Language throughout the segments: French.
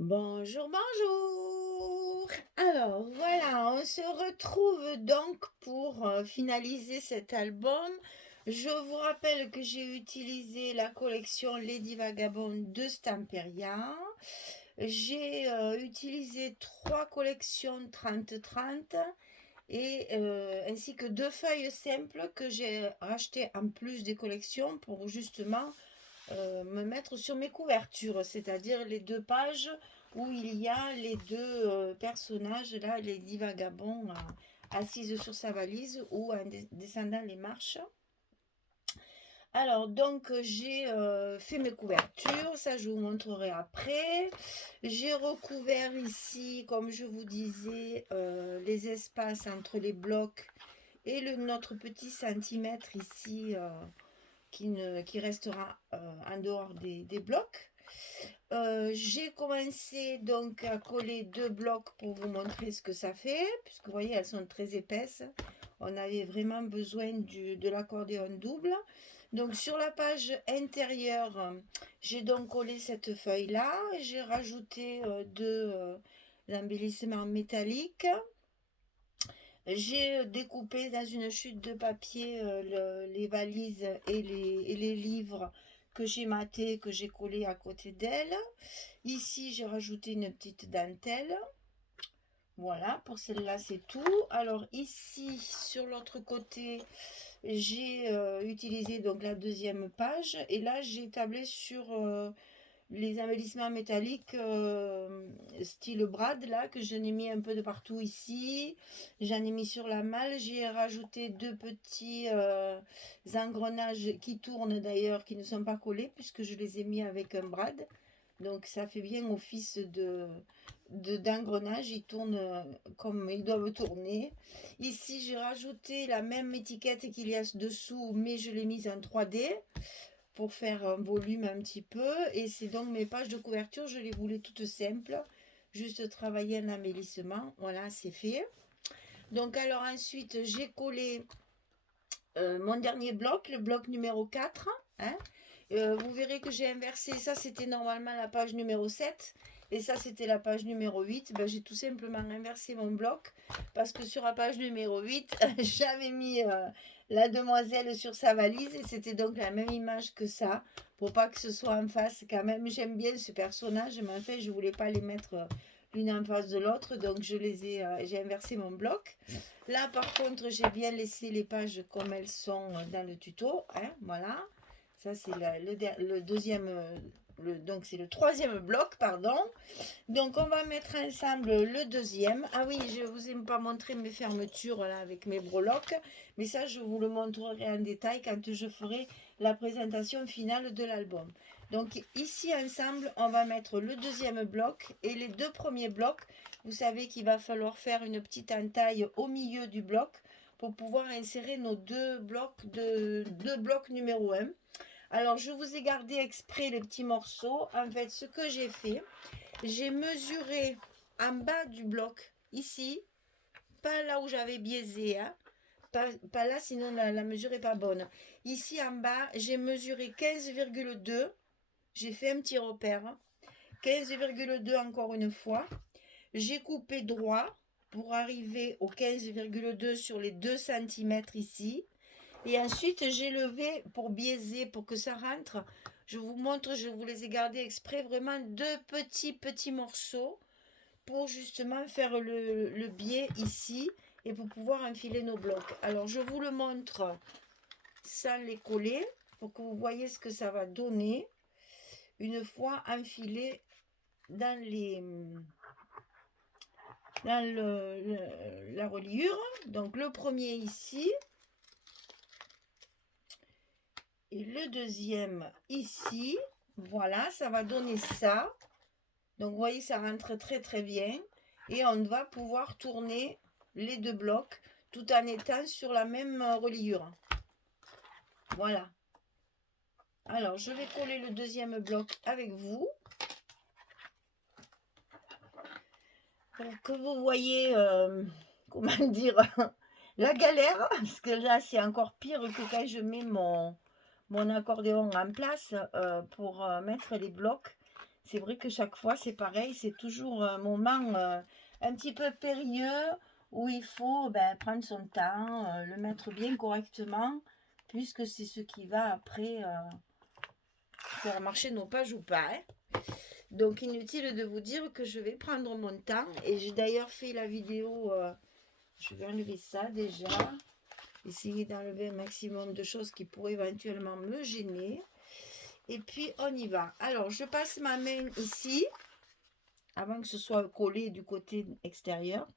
Bonjour, bonjour. Alors voilà, on se retrouve donc pour finaliser cet album. Je vous rappelle que j'ai utilisé la collection Lady Vagabond de Stamperia. J'ai utilisé trois collections 30-30 et ainsi que deux feuilles simples que j'ai rachetées en plus des collections pour justement me mettre sur mes couvertures, c'est-à-dire les deux pages où il y a les deux personnages, là, les dix vagabonds assises sur sa valise ou en descendant les marches. Alors, donc, j'ai fait mes couvertures, ça je vous montrerai après. J'ai recouvert ici, comme je vous disais, les espaces entre les blocs et notre petit centimètre ici qui restera en dehors des blocs. J'ai commencé donc à coller deux blocs pour vous montrer ce que ça fait, puisque vous voyez, elles sont très épaisses. On avait vraiment besoin de l'accordéon double. Donc sur la page intérieure, j'ai donc collé cette feuille-là. J'ai rajouté deux embellissements métalliques. J'ai découpé dans une chute de papier les valises et les livres que j'ai matés, que j'ai collés à côté d'elles. Ici, j'ai rajouté une petite dentelle. Voilà, pour celle-là, c'est tout. Alors ici, sur l'autre côté, j'ai utilisé donc la deuxième page. Et là, j'ai tablé sur les embellissements métalliques style brad là que j'en ai mis un peu de partout ici, j'en ai mis sur la malle, j'ai rajouté deux petits engrenages qui tournent d'ailleurs, qui ne sont pas collés puisque je les ai mis avec un brad, donc ça fait bien office d'engrenage, ils tournent comme ils doivent tourner. Ici j'ai rajouté la même étiquette qu'il y a dessous, mais je l'ai mise en 3D pour faire un volume un petit peu. Et c'est donc mes pages de couverture, je les voulais toutes simples. Juste travailler un embellissement. Voilà, c'est fait. Donc alors ensuite, j'ai collé mon dernier bloc, le bloc numéro 4. Hein. Vous verrez que j'ai inversé. Ça, c'était normalement la page numéro 7. Et ça, c'était la page numéro 8. Ben, j'ai tout simplement inversé mon bloc. Parce que sur la page numéro 8, j'avais mis la demoiselle sur sa valise. Et c'était donc la même image que ça. Pour pas que ce soit en face quand même. J'aime bien ce personnage. Mais en fait, je voulais pas les mettre l'une en face de l'autre. Donc, j'ai inversé mon bloc. Là, par contre, j'ai bien laissé les pages comme elles sont dans le tuto. Hein, voilà. Ça, c'est le deuxième. Donc, c'est le troisième bloc, pardon. Donc, on va mettre ensemble le deuxième. Ah oui, je ne vous ai pas montré mes fermetures là, avec mes breloques. Mais ça, je vous le montrerai en détail quand je ferai la présentation finale de l'album. Donc, ici, ensemble, on va mettre le deuxième bloc et les deux premiers blocs. Vous savez qu'il va falloir faire une petite entaille au milieu du bloc pour pouvoir insérer nos deux blocs numéro un. Alors, je vous ai gardé exprès les petits morceaux. En fait, ce que j'ai fait, j'ai mesuré en bas du bloc, ici, pas là où j'avais biaisé, hein, pas là, sinon la mesure n'est pas bonne. Ici en bas, j'ai mesuré 15,2. J'ai fait un petit repère. 15,2 encore une fois. J'ai coupé droit pour arriver au 15,2 sur les 2 centimètres ici. Et ensuite, j'ai levé pour biaiser, pour que ça rentre. Je vous montre, je vous les ai gardés exprès, vraiment deux petits morceaux pour justement faire le biais ici et pour pouvoir enfiler nos blocs. Alors, je vous le montre sans les coller pour que vous voyez ce que ça va donner une fois enfilé dans la reliure. Donc, le premier ici. Et le deuxième ici. Voilà, ça va donner ça. Donc, vous voyez, ça rentre très bien. Et on va pouvoir tourner les deux blocs tout en étant sur la même reliure. Voilà. Alors, je vais coller le deuxième bloc avec vous. Pour que vous voyez, comment dire, la galère. Parce que là, c'est encore pire que quand je mets mon accordéon en place pour mettre les blocs. c'est vrai que chaque fois, c'est pareil, c'est toujours un moment un petit peu périlleux où il faut prendre son temps, le mettre bien correctement, puisque c'est ce qui va après faire marcher nos pages ou pas. Hein. Donc, inutile de vous dire que je vais prendre mon temps. Et j'ai d'ailleurs fait la vidéo, je vais enlever ça déjà. Essayer d'enlever un maximum de choses qui pourraient éventuellement me gêner. Et puis, on y va. Alors, je passe ma main ici, avant que ce soit collé du côté extérieur.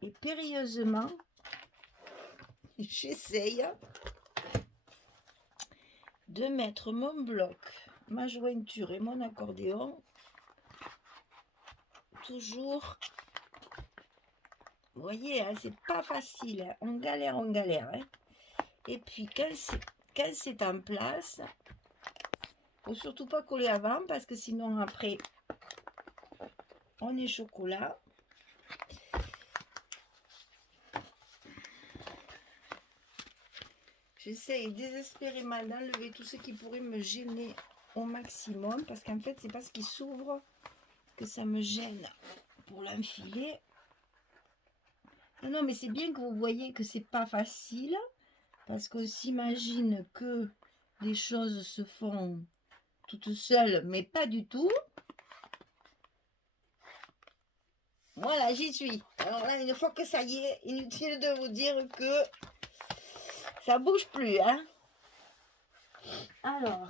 Et périlleusement, j'essaye de mettre mon bloc, ma jointure et mon accordéon toujours. Vous voyez, hein, c'est pas facile. Hein. On galère. Hein. Et puis, quand c'est en place, faut surtout pas coller avant parce que sinon, après, on est chocolat. J'essaye désespérément d'enlever tout ce qui pourrait me gêner au maximum parce qu'en fait, c'est parce qu'il s'ouvre que ça me gêne pour l'enfiler. Non, mais c'est bien que vous voyez que c'est pas facile parce qu'on s'imagine que les choses se font toutes seules, mais pas du tout. Voilà, j'y suis. Alors là, une fois que ça y est, inutile de vous dire que ça bouge plus, hein. Alors,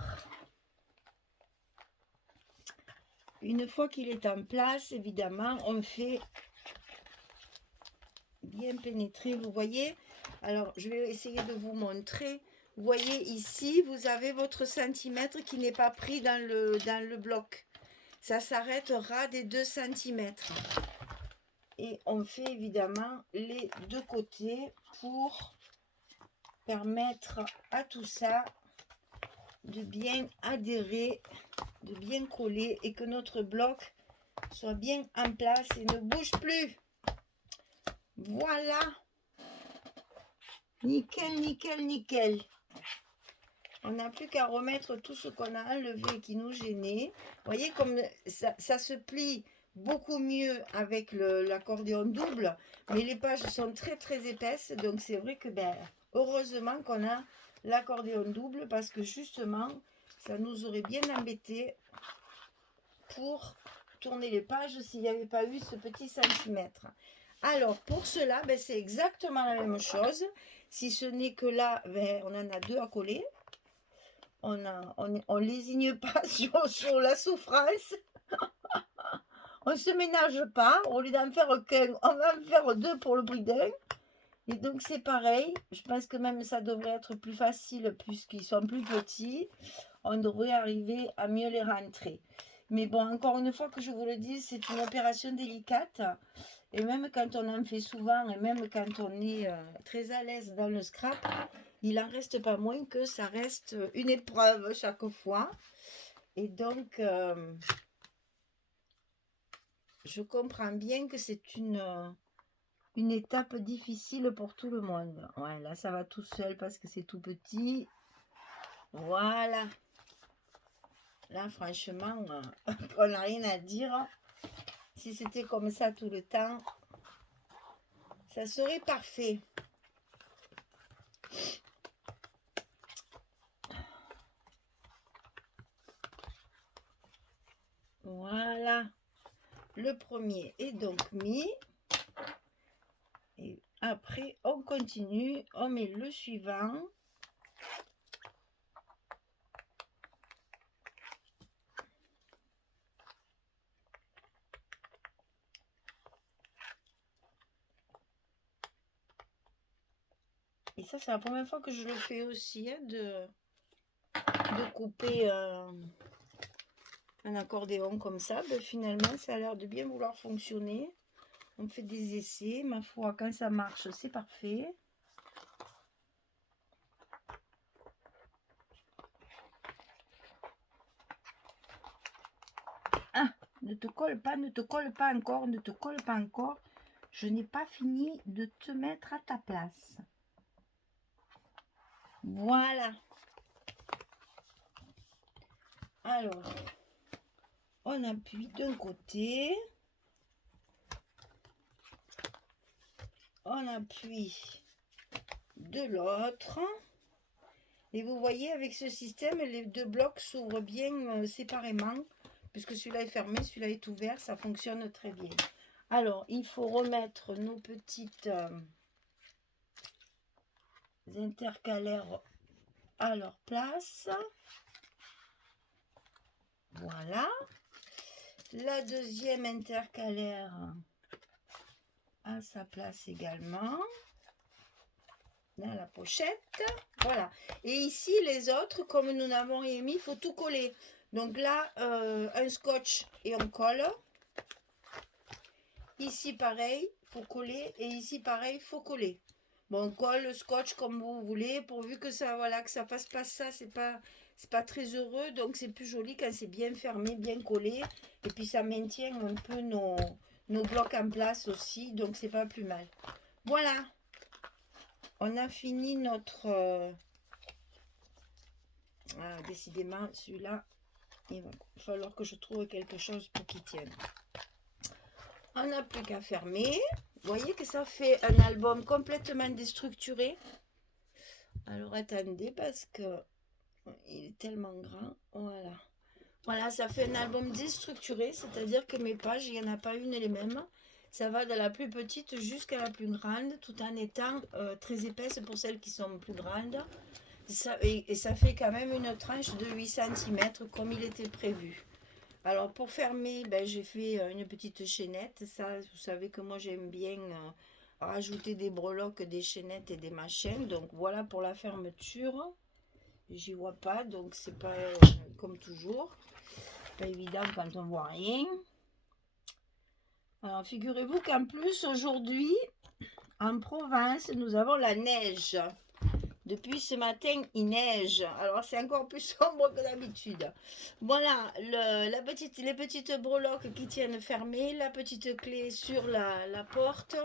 une fois qu'il est en place, évidemment, on fait bien pénétrer, vous voyez. Alors, je vais essayer de vous montrer. Vous voyez ici, vous avez votre centimètre qui n'est pas pris dans le bloc. Ça s'arrêtera des 2 cm. Et on fait évidemment les deux côtés pour permettre à tout ça de bien adhérer, de bien coller et que notre bloc soit bien en place et ne bouge plus. Voilà. Nickel. On n'a plus qu'à remettre tout ce qu'on a enlevé et qui nous gênait. Vous voyez comme ça se plie beaucoup mieux avec l'accordéon double, mais les pages sont très épaisses, donc c'est vrai que heureusement qu'on a l'accordéon double parce que justement ça nous aurait bien embêté pour tourner les pages s'il n'y avait pas eu ce petit centimètre. Alors pour cela, c'est exactement la même chose, si ce n'est que là on en a 2 à coller. On lésigne pas sur la souffrance. On se ménage pas. Au lieu d'en faire qu'un, on va en faire 2 pour le prix d'un. Et donc c'est pareil. Je pense que même ça devrait être plus facile puisqu'ils sont plus petits. On devrait arriver à mieux les rentrer. Mais bon, encore une fois que je vous le dis, c'est une opération délicate. Et même quand on en fait souvent, et même quand on est très à l'aise dans le scrap, il n'en reste pas moins que ça reste une épreuve chaque fois. Et donc, je comprends bien que c'est une étape difficile pour tout le monde. Ouais, là, ça va tout seul parce que c'est tout petit. Voilà. Là, franchement, on n'a rien à dire. Si c'était comme ça tout le temps, ça serait parfait. Voilà. Le premier est donc mis. Et après, on continue. On met le suivant. Et ça, c'est la première fois que je le fais aussi, hein, de couper un accordéon comme ça. Finalement, ça a l'air de bien vouloir fonctionner. On fait des essais. Ma foi, quand ça marche, c'est parfait. Ah, ne te colle pas encore. Je n'ai pas fini de te mettre à ta place. Voilà. Alors, On appuie d'un côté. On appuie de l'autre. Et vous voyez, avec ce système, les deux blocs s'ouvrent bien séparément. Puisque celui-là est fermé, celui-là est ouvert, ça fonctionne très bien. Alors, il faut remettre nos petites intercalaires à leur place. Voilà. La deuxième intercalaire à sa place également. Dans la pochette. Voilà. Et ici, les autres, comme nous n'avons rien mis, il faut tout coller. Donc là, un scotch et on colle. Ici, pareil, il faut coller. Et ici, pareil, il faut coller. Bon, on colle le scotch comme vous voulez, pourvu que ça, voilà, que ça fasse pas ça, c'est pas très heureux, donc c'est plus joli quand c'est bien fermé, bien collé, et puis ça maintient un peu nos blocs en place aussi, donc c'est pas plus mal. Voilà, on a fini notre... décidément, celui-là, il va falloir que je trouve quelque chose pour qu'il tienne. On n'a plus qu'à fermer. Vous voyez que ça fait un album complètement déstructuré. Alors attendez, parce que il est tellement grand. Voilà. Voilà, ça fait un album déstructuré, c'est-à-dire que mes pages, il n'y en a pas une les mêmes. Ça va de la plus petite jusqu'à la plus grande, tout en étant très épaisse pour celles qui sont plus grandes. Et ça fait quand même une tranche de 8 cm comme il était prévu. Alors pour fermer, ben, j'ai fait une petite chaînette. Ça, vous savez que moi j'aime bien rajouter des breloques, des chaînettes et des machins. Donc voilà pour la fermeture. J'y vois pas, donc c'est pas comme toujours. Pas évident quand on voit rien. Alors figurez-vous qu'en plus aujourd'hui, en Provence, nous avons la neige. Depuis ce matin, il neige. Alors, c'est encore plus sombre que d'habitude. Voilà, les petites breloques qui tiennent fermées, la petite clé sur la porte.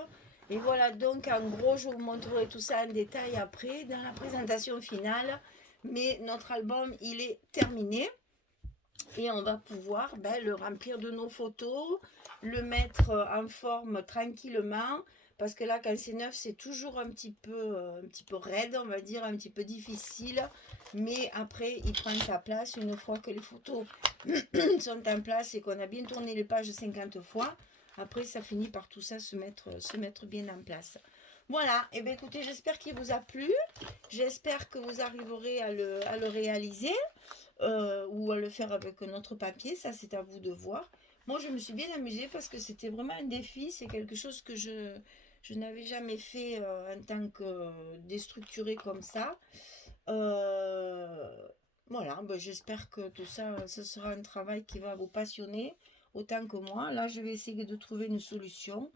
Et voilà, donc en gros, je vous montrerai tout ça en détail après dans la présentation finale. Mais notre album, il est terminé. Et on va pouvoir le remplir de nos photos, le mettre en forme tranquillement. Parce que là, quand c'est neuf, c'est toujours un petit peu raide, on va dire, un petit peu difficile. Mais après, il prend sa place une fois que les photos sont en place et qu'on a bien tourné les pages 50 fois. Après, ça finit par tout ça se mettre bien en place. Voilà, et bien écoutez, j'espère qu'il vous a plu. J'espère que vous arriverez à le réaliser. Ou à le faire avec notre papier, ça c'est à vous de voir. Moi je me suis bien amusée parce que c'était vraiment un défi, c'est quelque chose que je n'avais jamais fait en tant que déstructuré comme ça. Voilà, ben, j'espère que tout ça, ce sera un travail qui va vous passionner autant que moi. Là je vais essayer de trouver une solution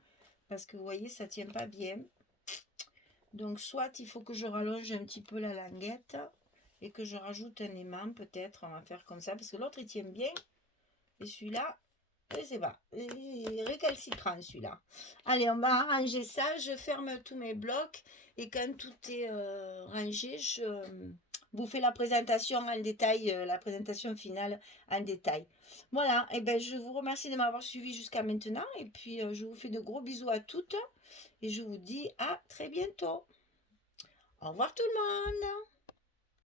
parce que vous voyez ça tient pas bien. Donc soit il faut que je rallonge un petit peu la languette et que je rajoute un aimant peut-être, on va faire comme ça, parce que l'autre il tient bien, et celui-là, je sais pas, il est récalcitrant celui-là. Allez, on va arranger ça, je ferme tous mes blocs, et quand tout est rangé, je vous fais la présentation en détail, la présentation finale en détail. Voilà, et ben je vous remercie de m'avoir suivi jusqu'à maintenant, et puis je vous fais de gros bisous à toutes, et je vous dis à très bientôt. Au revoir tout le monde.